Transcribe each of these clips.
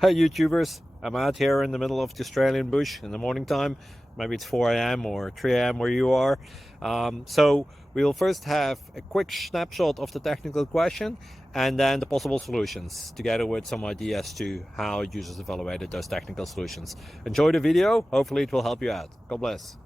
Hey YouTubers, I'm out here in the middle of the Australian bush in the morning time. Maybe it's 4 a.m. or 3 a.m. where you are. So we will first have a quick snapshot of the technical question and then the possible solutions, together with some ideas to how users evaluated those technical solutions. Enjoy the video, hopefully it will help you out. God bless.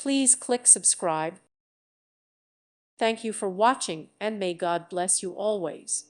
Please click subscribe. Thank you for watching, and may God bless you always.